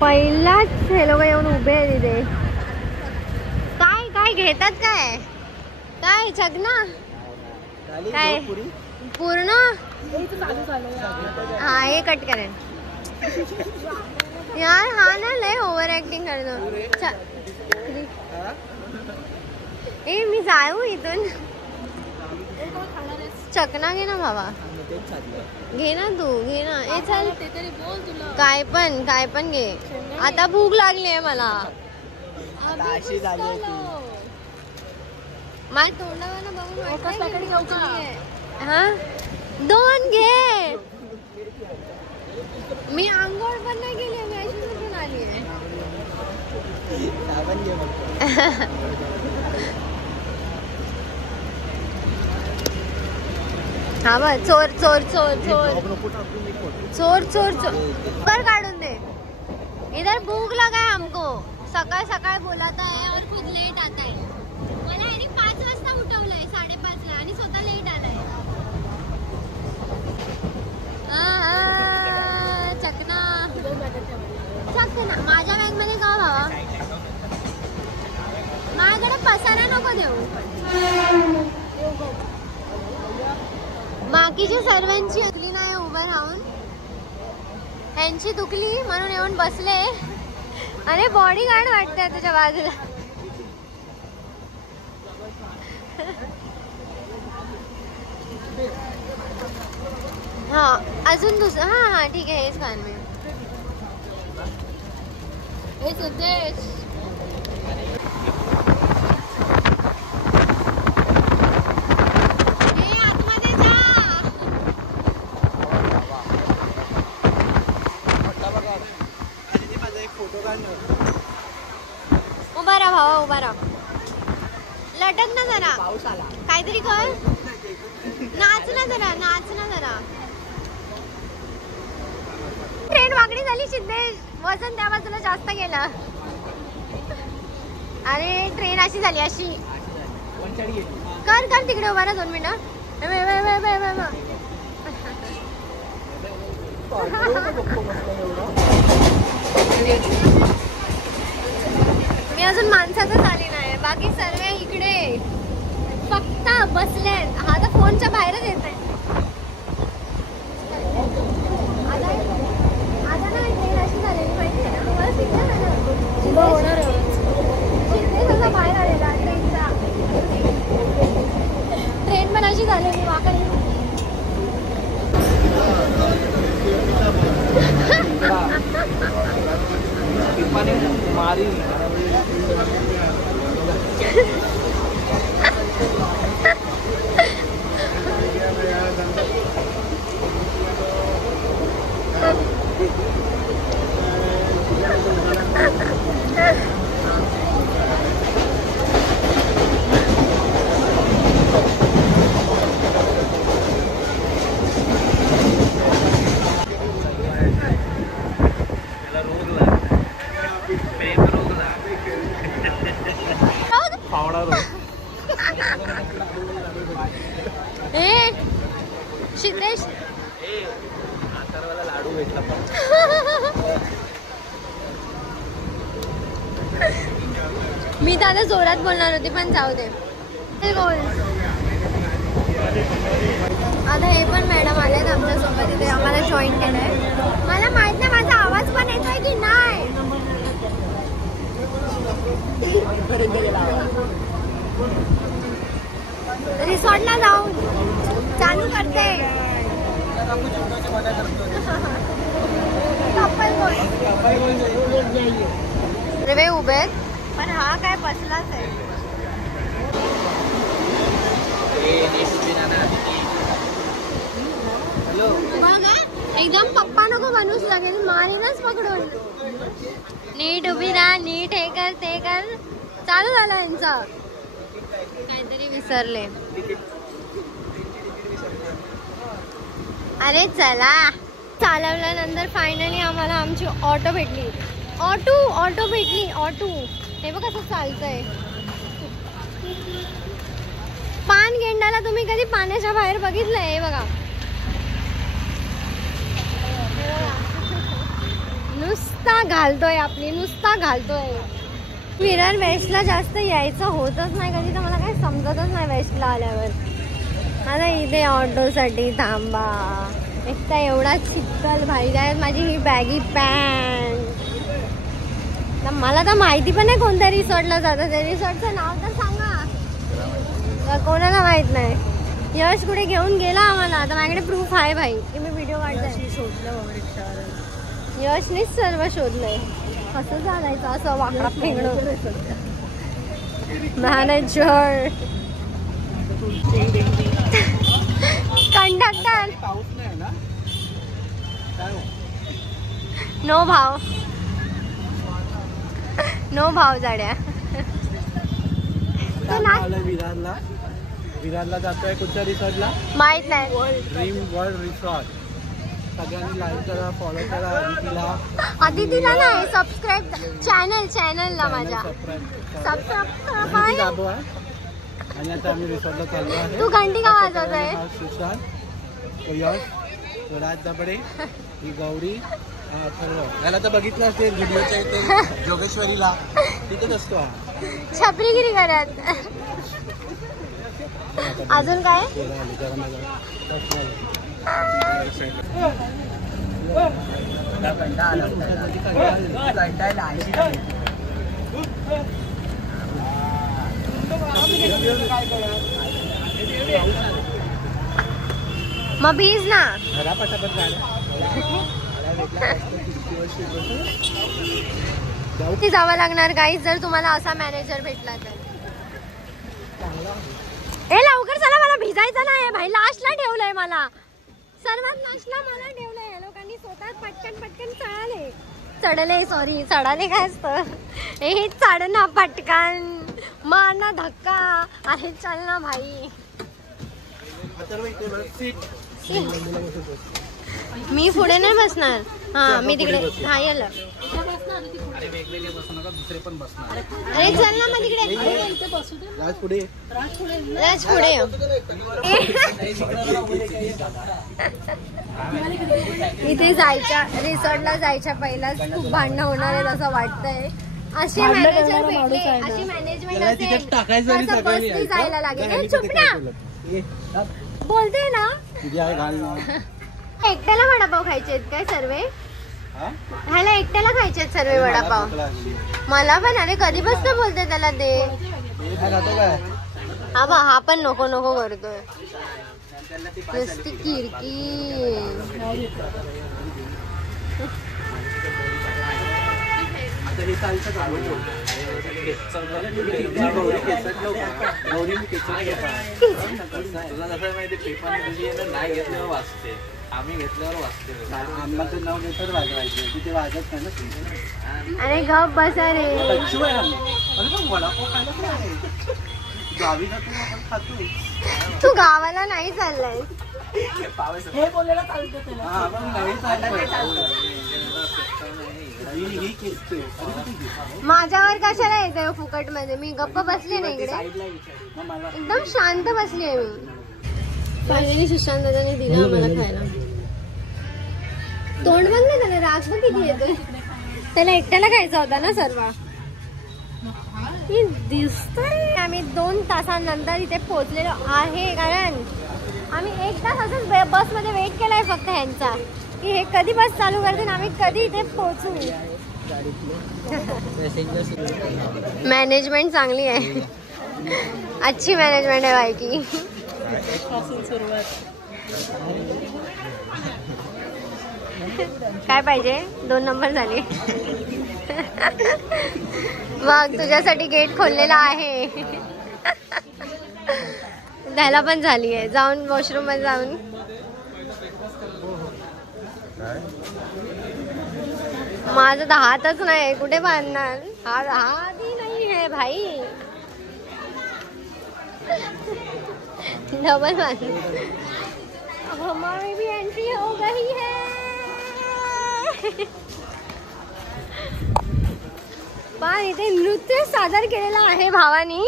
पहिलाच हे लोक येऊन उभे आहे तिथे. काय काय घेतात काय काय चकना काय पूर्ण. हा हे कट करेन यार. हा ना लय ओव्हर ऍक्टिंग करतो. ए मी जाऊ इथून. चकना घे ना बाबा. घे ना तू घे ना. ए चल काय पण घे. आता भूक लागली आहे मला. माझ्या तोंडावर बघून हा 2 घे. मी आंघोळ पण नाही केली. मी अशी कुठून आली आहे. हा बघ चोर चोर चोर चोर चोर चोर चोर कर काढून दे. इधर भूख लगा है हमको. सकाळ सकाळ बोलाता है और खुद लेट आता है. मला याने 5 वाजता उठवलंय 5:30 ला आणि स्वतः लेट आलाय. चकना चकना माझ्या बॅग मध्ये का भावा. माझ्याकडे पसारा नको देऊ. बाकीच्या सर्वांची दुखली नाही उभं राहून. ह्यांची दुखली म्हणून येऊन बसले. अरे बॉडीगार्ड वाटतंय तुझ्या बाजूला. हा अजून दुसरं. हा हा ठीक आहे हेच खान मी. हेच उद्देश. उभा राहा भावा उभा राहा. लटक ना जरा. काहीतरी कर. नाच ना जरा नाच ना जरा. ट्रेन वाकडी झाली सिद्धेश. वजन त्या बाजूला जास्त गेलं. अरे ट्रेन अशी झाली अशी. कर कर तिकडे उभा राहा 2 मिनिटं. मी अजून माणसातच आली नाही. बाकी सर्व इकडे फक्त बसलेत. हा तर फोनच्या बाहेरच येत आहे. आता ना ट्रेन अशी झालेली माहिती आहे ना. मला शिंदे बाहेर आलेला ट्रेनचा. ट्रेन पण अशी झालेली वाकडी. शिंदेश लाडू भेटला. मी तर आता जोरात बोलणार होती पण जाऊ दे. आता हे पण मॅडम आलेत आमच्या सोबत. इथे आम्हाला जॉईन केलंय. मला माहित नाही माझा आवाज पण येतोय की नाही. रिसॉर्टला जाऊन चालू करते. रेल्वे उभे पण हा काय बसलाच आहे. बघा एकदम पप्पा नको बनूच लागेल. मारीनच पकडून. नीट उभी राहा. नीट हे कर ते कर. चालू झालं यांचं. काहीतरी विसरले. अरे चला. चालवल्यानंतर फायनली आम्हाला आमची ऑटो भेटली. ऑटो भेटली. ऑटो हे बघ कसं चालतंय. पान गेंडाला तुम्ही कधी पाण्याच्या बाहेर बघितलंय. हे बघा नुसता घालतोय आपली, नुसता घालतोय. विरार वेस्टला जास्त यायचं होतच नाही कधी, तर मला काही समजतच नाही वेस्टला आल्यावर. आता इथे ऑटोसाठी थांबा, एकटा एवढा चिखल भाई. त्यात माझी ही बॅगी पॅन्ट. मला तर माहिती पण नाही कोणत्या रिसॉर्टला जातं, त्या रिसॉर्टचं नाव तर सांगा. कोणाला माहित नाही. यश कुठे घेऊन गेला आम्हाला, तर माझ्याकडे प्रूफ आहे भाई की मी व्हिडिओ काढते. यशनेच सर्व शोधलंय. कसं चालायचं असं वाकडा फेकणं. मॅनेजर, कंडक्टर, नो भाव, नो भाव जाड्या. विरारला जातोय कुठच्या रिसॉर्टला माहित नाही. Dream world resort. सगळ्यांनी लाईक करा, फॉलो करा. आदितीला नाही, सबस्क्राईब चॅनलला माझ्या सबस्क्राईब दाबवा. आणि आता आम्ही रिसॉर्टला चाललो आहे. तू घंटी का वाजवतोय? यश, राज दबडे, ही गौरी, याला तर बघितलं असेल व्हिडिओच्या इथे जोगेश्वरीला, तिथेच असतो. छपरीगिरी करत. अजून काय? मग भीज ना. जावं लागणार गाईज जर तुम्हाला असा मॅनेजर भेटला तर. ए लवकर चला, मला भिजायचं नाही भाई. लास्टला ठेवलंय मला, सर्वात लास्टला मला ठेवलंय. लोकांनी स्वतः पटकन चढले, सॉरी चढाले काय असतं हे, चढणं पटकन, मारना धक्का. अरे चल ना भाई. मी पुढे नाही बसणार. हा मी तिकडे. हा याला अरे चल ना मग तिकडे. राज पुढे. इथे जायच्या, रिसॉर्टला जायच्या पहिलाच खूप भांडणं होणार आहेत असं वाटतंय. असे मॅनेजर भेटले, अशी मॅनेजमेंट असेल तर बसनी जायला लागेल. चुप ना, बोलते ना. एकट्याला वडापाव खायचे आहेत काय सर्व? ह्याला एकट्याला खायचे आहेत सर्व वडापाव? मला पण. अरे कधीपासून बोलते त्याला दे. हा पण नको नको करतोय नुसती किरकी. आम्ही घेतल्यावर वाचते. आंबाचं नाव घेतात वाजवायचे, तिथे वाजत नाही ना. अरे गप बसा रे. तू गावाला नाही चाललाय? माझ्यावर कशाला येतोय फुकट मध्ये? मी गप्प बसले नाही इकडे, एकदम शांत बसली आहे मी. फायनली सुशांत दादाने दिला आम्हाला खायला. तोंड बंद ना त्याला, राग पण किती येतोय. त्याला एकट्याला खायचा होता ना सर्व. दिसतंय आम्ही 2 तासांनंतर इथे पोहोचलेलो आहे, कारण आम्ही 1 तास असंच बसमध्ये वेट केलाय फक्त ह्यांचा, की हे कधी बस चालू करतील, आम्ही कधी इथे पोहोचू. मॅनेजमेंट चांगली आहे, अच्छी मॅनेजमेंट आहे बाई की. काय पाहिजे? 2 नंबर झाले. बघ तुझ्यासाठी गेट खोललेला आहे. द्यायला पण झाली आहे. जाऊन वॉशरूम मध्ये जाऊन. माझा तर हातच नाही, कुठे बांधणार? हातही नाही है भाई. डबल बांध. हमारी भी एंट्री हो गई है. पण इथे नृत्य सादर केलेलं आहे भावानी.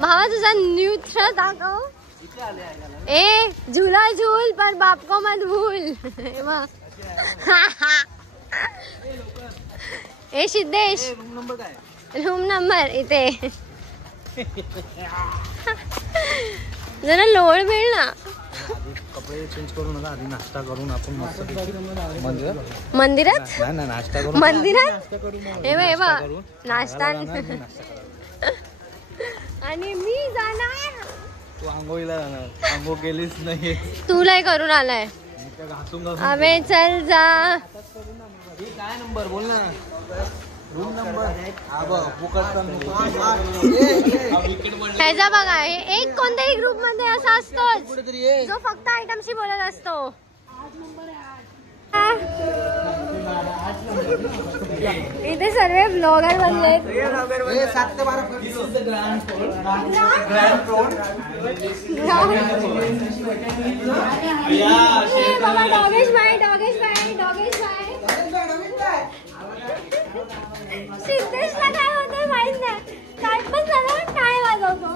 भावा तुझा नृत्य दाखव. ए झूला झूल पर बाप को मत भूल. ए सिद्धेश, रूम नंबर काय? रूम नंबर इथे. जरा लोळ मिळ ना. कपडे चेंज करू नका, आधी नाश्ता करून आपण मस्त मंदिरात नाही नाश्ता करू. मंदिरात हे बा नाश्ता. आणि मी जाणार. तू आंघोळीला जाणार, आंघोळ केलीच नाही. तुला करून आलाय. अबे चल जा. काय नंबर बोल ना. रूम नंबर ह्याचा बघा, एक कोणत्याही ग्रुप मध्ये असा असतोच जो फक्त आयटमशी बोलत असतो. इथे सर्व ब्लॉगर बनले. बाबा डॉगेश भाई, डॉगेश भाई, डॉगेश भाई. सिद्धेशला काय होतं माहित नाही, काय पण झालं काय वाजवतो.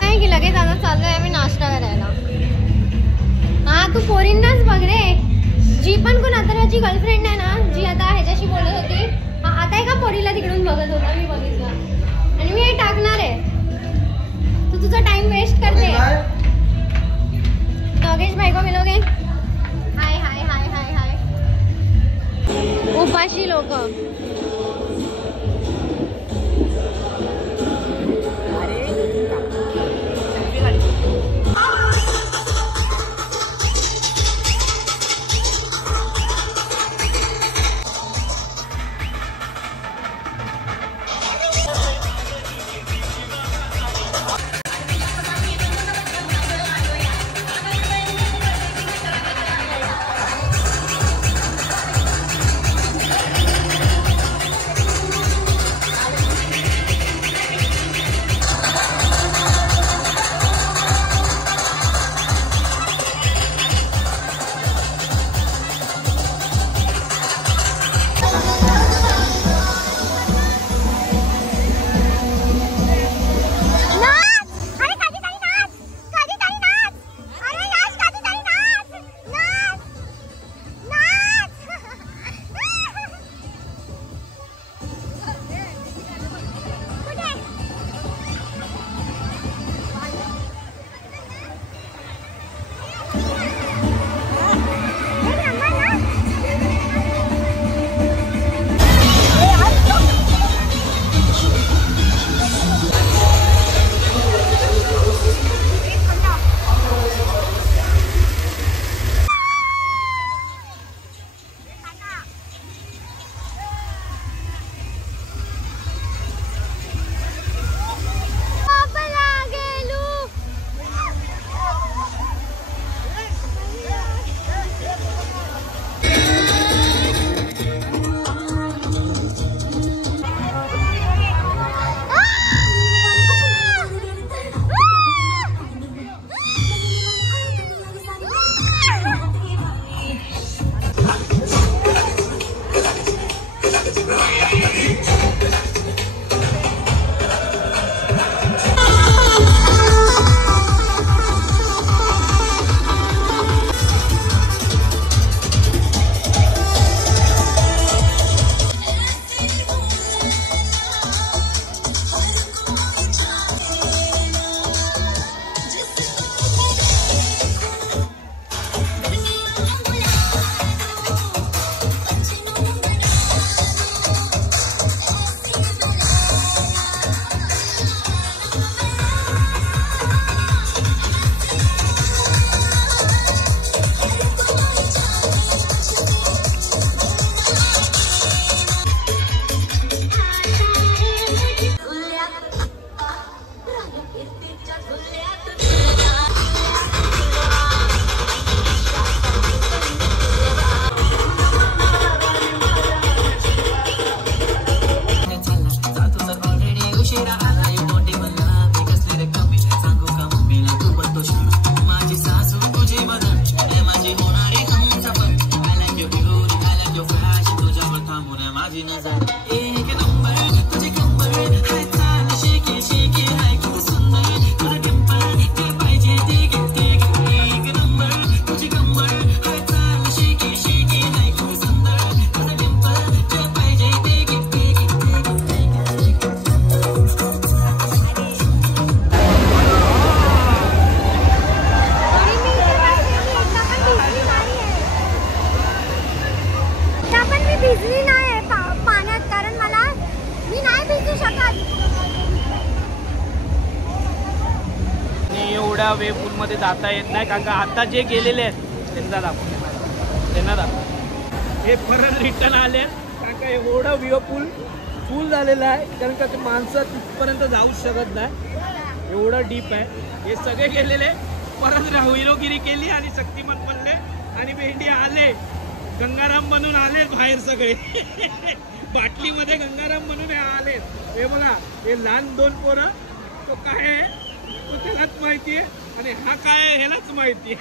नाही की लगेच आता चाललोय आम्ही नाश्ता करायला. हा तू पोरींनाच बघ रे. जी पण कोण अथर्वची गर्लफ्रेंड आहे ना, जी आता ह्याच्याशी बोलत होती, आता एका पोरीला तिकडून बघत होता मी बघितलं. आणि मी हे टाकणार आहे. तू तुझा टाइम वेस्ट करते. योगेश भाई को मिलोगे? हाय हाय हाय हाय हाय. उपाशी लोक. मध्ये जाता येत नाही, कारण का आता जे गेलेले आहेत त्यांना दाखव हे परत रिटर्न आले, कारण का एवढं व्ह्यूपूल फुल झालेलं आहे, कारण का ते माणसं तिथपर्यंत जाऊ शकत नाही, एवढं डीप आहे. हे सगळे गेलेले परत हिरोगिरी केली आणि शक्तिमान बनले आणि भेंडी आले, गंगाराम बनून आले बाहेर सगळे बाटलीमध्ये गंगाराम बनून आले. हे बघा, हे लहान 2 पोरं, तो काय आहे तो त्यालाच माहितीये आणि हा काय आहे ह्यालाच माहितीये.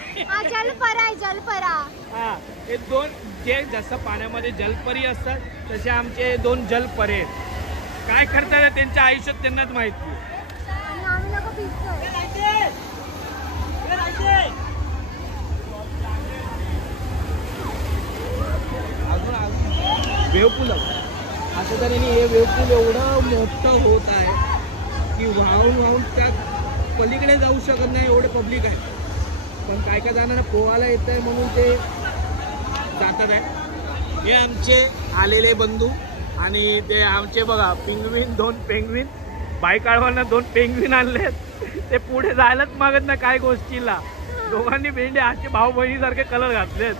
जलपरा. हा, हे 2 जे जसं पाण्यामध्ये जलपरी असतात तसे आमचे 2 जलपरे आहेत. काय करतात त्यांच्या आयुष्यात त्यांनाच माहिती. वेवपूल असं तऱ्हेने हे वेवपूल एवढं मोठं होत आहे की वाहून त्या पलीकडे जाऊ शकत नाही, एवढे पब्लिक आहे. पण काय जणांना पोहायला येत आहे म्हणून ते जातात आहे. हे आमचे आलेले बंधू आणि ते आमचे बघा पेंग्विन, 2 पेंग्विन, बायकाळवांना 2 पेंग्विन आणले. ते पुढे जायलाच मागत नाही काय गोष्टीला. दोघांनी भेंडे असे भाऊ बहिणीसारखे कलर घातलेत.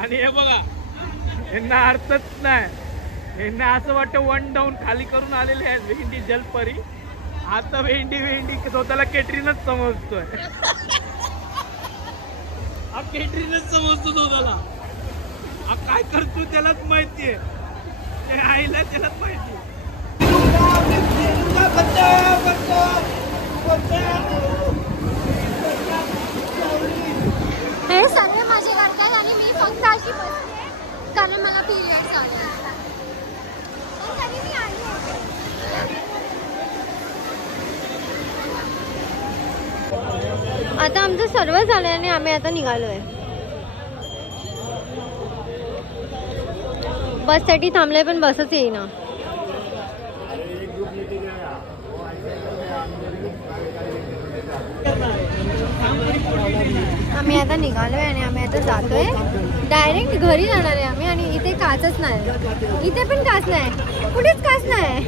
आणि हे बघा, यांना अर्थच नाही, यांना असं वाटतं 1 डाऊन खाली करून आलेले आहेत भेंडी जलपरी. आता भेंडी स्वतःला केटरीनच समजतोय. हा केटरीनच समजतो स्वतःला. हा काय करतो त्यालाच माहितीये, ते आईला त्यालाच माहिती. हे सगळे मजे करतात आणि मी फक्त अशी बसते कारण मला पिरियड्स आले. आता आमचं सर्व झालंय आणि आम्ही आता निघालोय. बस साठी थांबलोय पण बसच येईना. आम्ही आता निघालोय आणि आम्ही आता जातोय डायरेक्ट घरी जाणार आहे आम्ही. आणि इथे काचच नाही, इथे पण काच नाही, कुठेच काच नाही.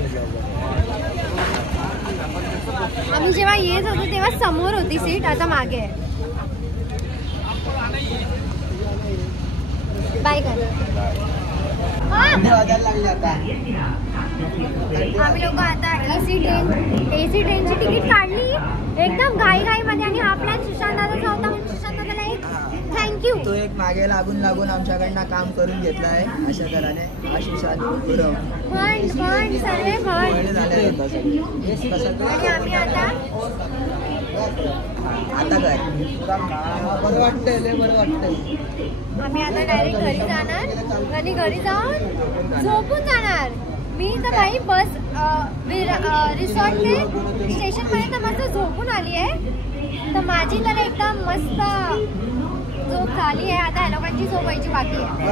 आम्ही जेव्हा येत होतो तेव्हा समोर होती सीट, आता मागे आहे. बाय कर. आम्ही लोक आता एसी ट्रेनची तिकीट काढली एकदम घाई मध्ये. आणि हा प्लॅन सुशांत दादाचा होता म्हणून सुशांत दादाला एक थँक्यू. तो एक मागे लागून आमच्याकडनं काम करून घेतला आहे अशा तऱ्हेने. आशिष आणि सर्वे आणि आम्ही आता काय बरं वाटतंय. आम्ही आता डायरेक्ट घरी जाणार आणि घरी जाऊन झोपून जाणार. मी तर भाई बस रिसॉर्ट ते स्टेशन पर्यंत मस्त झोपून आली आहे. तर माझी तर एकदम मस्त झोप झाली आहे. आता ह्या लोकांची झोप व्हायची बाकी आहे.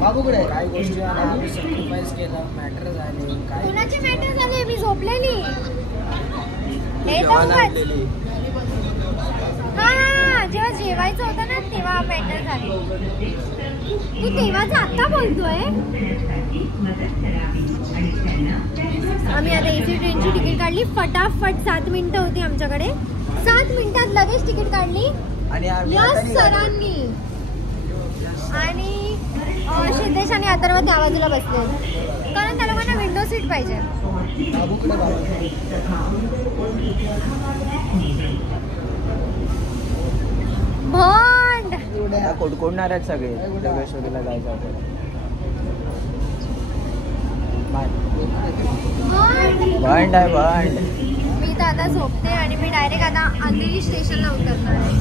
बाबूकडे काही गोष्टी आम्ही सॅक्रिफाईस केला, मॅटर झाले. कुणाची मॅटर झाली? मी झोपलेली. हा, जेव्हा जेवायचं होतं ना तेव्हा मॅटर झाली. तू तेव्हाच आता बोलतोय. आम्ही आता एसी ट्रेनची तिकीट काढली फटाफट. 7 मिनिटं होती आमच्याकडे. 7 मिनिटात लगेच तिकीट काढली यश सरांनी. आणि सिद्धेश आणि अथर्व त्या बाजूला बसले कारण त्या लोकांना विंडो सीट पाहिजे. भंड कोडकोडणार आहेत सगळे डबेश्वरीला जायचं होतं. भंड आहे भंड. मी तर आता झोपते आणि मी डायरेक्ट आता अंधेरी स्टेशनला उतरणार आहे.